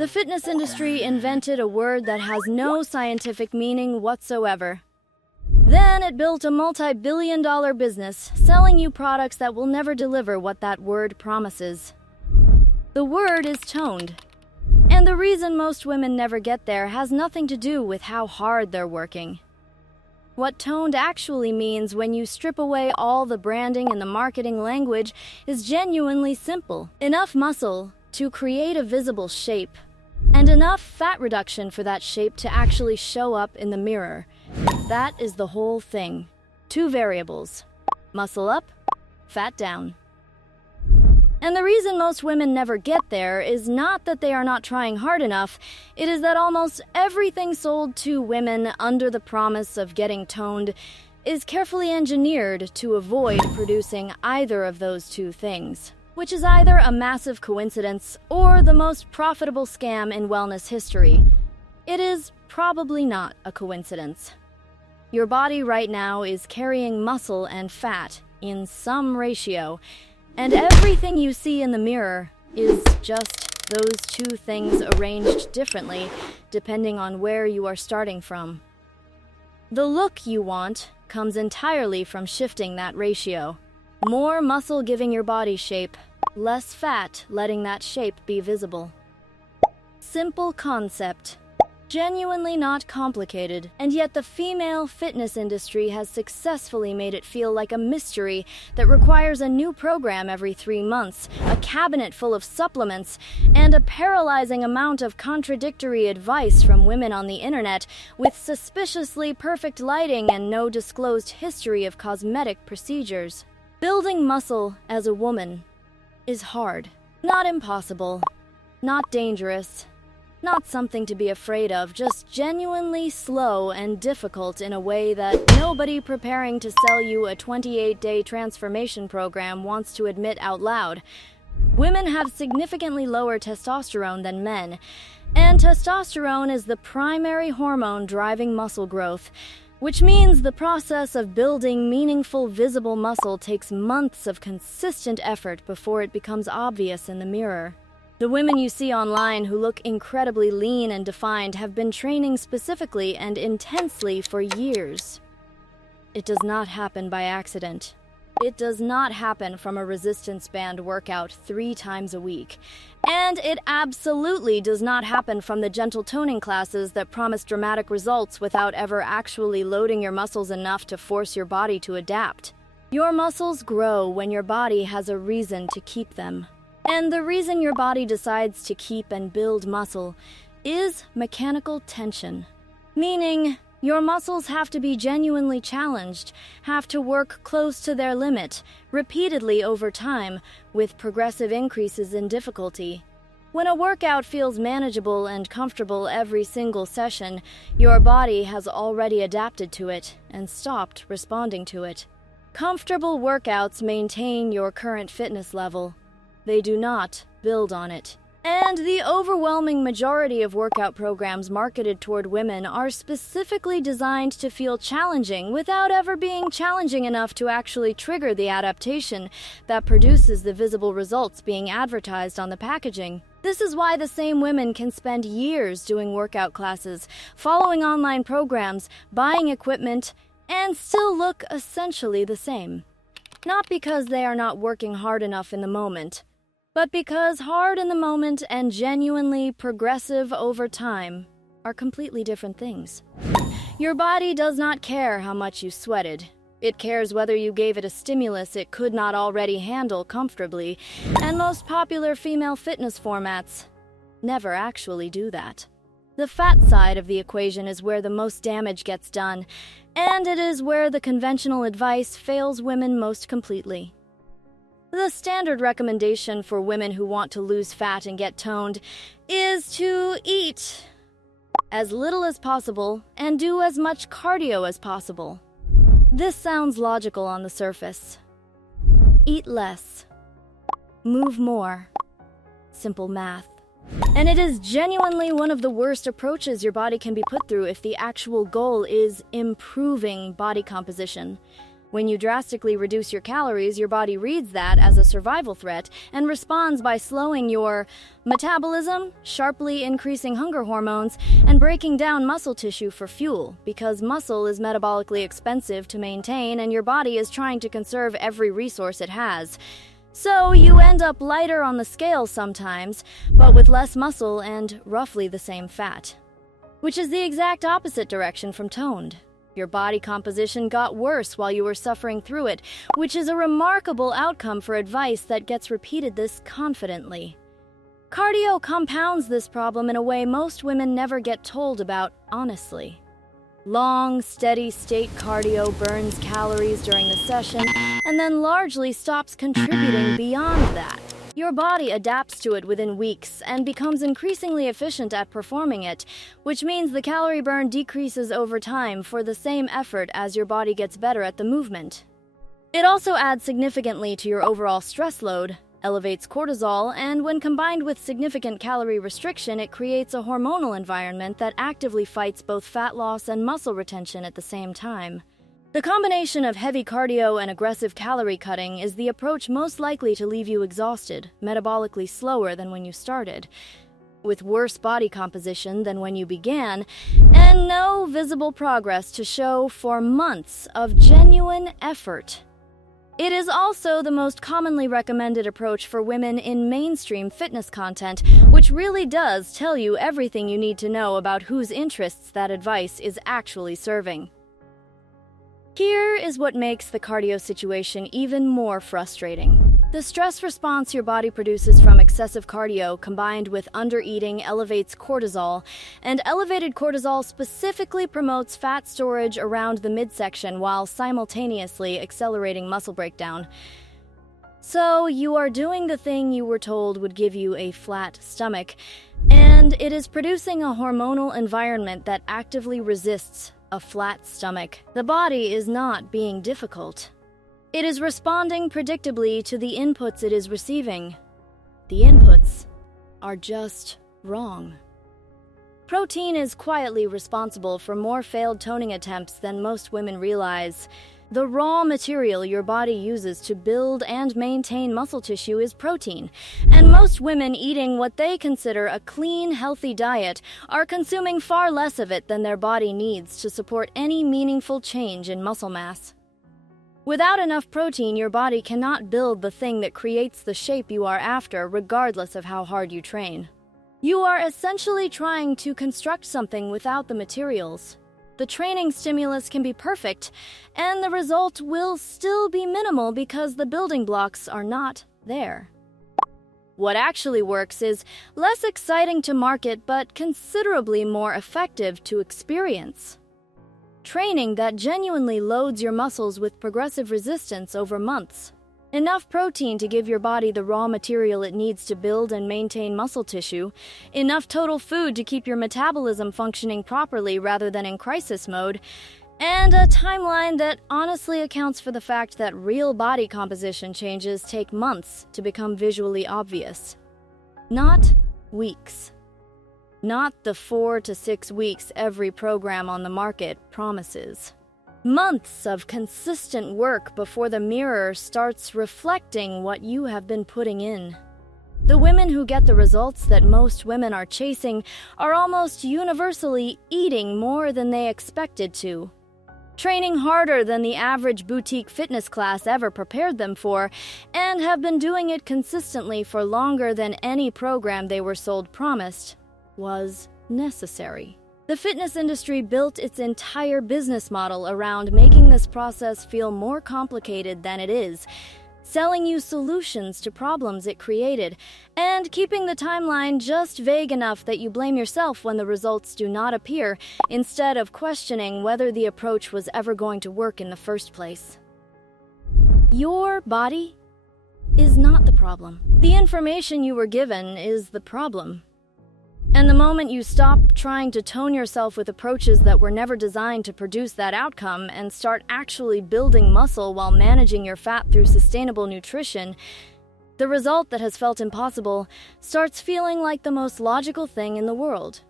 The fitness industry invented a word that has no scientific meaning whatsoever. Then it built a multi-billion-dollar business selling you products that will never deliver what that word promises. The word is toned. And the reason most women never get there has nothing to do with how hard they're working. What toned actually means when you strip away all the branding and the marketing language is genuinely simple. Enough muscle to create a visible shape, and enough fat reduction for that shape to actually show up in the mirror. That is the whole thing. 2 variables. Muscle up, fat down. And the reason most women never get there is not that they are not trying hard enough, it is that almost everything sold to women under the promise of getting toned is carefully engineered to avoid producing either of those 2 things, which is either a massive coincidence or the most profitable scam in wellness history. It is probably not a coincidence. Your body right now is carrying muscle and fat in some ratio, and everything you see in the mirror is just those 2 things arranged differently depending on where you are starting from. The look you want comes entirely from shifting that ratio. More muscle giving your body shape, less fat letting that shape be visible. Simple concept. Genuinely not complicated, and yet the female fitness industry has successfully made it feel like a mystery that requires a new program every 3 months, a cabinet full of supplements, and a paralyzing amount of contradictory advice from women on the internet with suspiciously perfect lighting and no disclosed history of cosmetic procedures. Building muscle as a woman is hard. Not impossible. Not dangerous. Not something to be afraid of, just genuinely slow and difficult in a way that nobody preparing to sell you a 28-day transformation program wants to admit out loud. Women have significantly lower testosterone than men, and testosterone is the primary hormone driving muscle growth, which means the process of building meaningful, visible muscle takes months of consistent effort before it becomes obvious in the mirror. The women you see online who look incredibly lean and defined have been training specifically and intensely for years. It does not happen by accident. It does not happen from a resistance band workout 3 times a week. And it absolutely does not happen from the gentle toning classes that promise dramatic results without ever actually loading your muscles enough to force your body to adapt. Your muscles grow when your body has a reason to keep them. And the reason your body decides to keep and build muscle is mechanical tension. Meaning, your muscles have to be genuinely challenged, have to work close to their limit, repeatedly over time, with progressive increases in difficulty. When a workout feels manageable and comfortable every single session, your body has already adapted to it and stopped responding to it. Comfortable workouts maintain your current fitness level. They do not build on it. And the overwhelming majority of workout programs marketed toward women are specifically designed to feel challenging without ever being challenging enough to actually trigger the adaptation that produces the visible results being advertised on the packaging. This is why the same women can spend years doing workout classes, following online programs, buying equipment, and still look essentially the same. Not because they are not working hard enough in the moment, but because hard in the moment and genuinely progressive over time are completely different things. Your body does not care how much you sweated. It cares whether you gave it a stimulus it could not already handle comfortably, and most popular female fitness formats never actually do that. The fat side of the equation is where the most damage gets done, and it is where the conventional advice fails women most completely. The standard recommendation for women who want to lose fat and get toned is to eat as little as possible and do as much cardio as possible. This sounds logical on the surface. Eat less. Move more. Simple math. And it is genuinely one of the worst approaches your body can be put through if the actual goal is improving body composition. When you drastically reduce your calories, your body reads that as a survival threat and responds by slowing your metabolism, sharply increasing hunger hormones, and breaking down muscle tissue for fuel, because muscle is metabolically expensive to maintain and your body is trying to conserve every resource it has. So you end up lighter on the scale sometimes, but with less muscle and roughly the same fat. Which is the exact opposite direction from toned. Your body composition got worse while you were suffering through it, which is a remarkable outcome for advice that gets repeated this confidently. Cardio compounds this problem in a way most women never get told about honestly. Long, steady-state cardio burns calories during the session and then largely stops contributing beyond that. Your body adapts to it within weeks and becomes increasingly efficient at performing it, which means the calorie burn decreases over time for the same effort as your body gets better at the movement. It also adds significantly to your overall stress load, elevates cortisol, and when combined with significant calorie restriction, it creates a hormonal environment that actively fights both fat loss and muscle retention at the same time. The combination of heavy cardio and aggressive calorie cutting is the approach most likely to leave you exhausted, metabolically slower than when you started, with worse body composition than when you began, and no visible progress to show for months of genuine effort. It is also the most commonly recommended approach for women in mainstream fitness content, which really does tell you everything you need to know about whose interests that advice is actually serving. Here is what makes the cardio situation even more frustrating. The stress response your body produces from excessive cardio combined with undereating elevates cortisol, and elevated cortisol specifically promotes fat storage around the midsection while simultaneously accelerating muscle breakdown. So you are doing the thing you were told would give you a flat stomach, and it is producing a hormonal environment that actively resists a flat stomach. The body is not being difficult. It is responding predictably to the inputs it is receiving. The inputs are just wrong. Protein is quietly responsible for more failed toning attempts than most women realize. The raw material your body uses to build and maintain muscle tissue is protein, and most women eating what they consider a clean, healthy diet are consuming far less of it than their body needs to support any meaningful change in muscle mass. Without enough protein, your body cannot build the thing that creates the shape you are after, regardless of how hard you train. You are essentially trying to construct something without the materials. The training stimulus can be perfect, and the result will still be minimal because the building blocks are not there. What actually works is less exciting to market but considerably more effective to experience. Training that genuinely loads your muscles with progressive resistance over months. Enough protein to give your body the raw material it needs to build and maintain muscle tissue, enough total food to keep your metabolism functioning properly rather than in crisis mode, and a timeline that honestly accounts for the fact that real body composition changes take months to become visually obvious. Not weeks. Not the 4 to 6 weeks every program on the market promises. Months of consistent work before the mirror starts reflecting what you have been putting in. The women who get the results that most women are chasing are almost universally eating more than they expected to, training harder than the average boutique fitness class ever prepared them for, and have been doing it consistently for longer than any program they were sold promised was necessary. The fitness industry built its entire business model around making this process feel more complicated than it is, selling you solutions to problems it created, and keeping the timeline just vague enough that you blame yourself when the results do not appear, instead of questioning whether the approach was ever going to work in the first place. Your body is not the problem. The information you were given is the problem. And the moment you stop trying to tone yourself with approaches that were never designed to produce that outcome and start actually building muscle while managing your fat through sustainable nutrition, the result that has felt impossible starts feeling like the most logical thing in the world.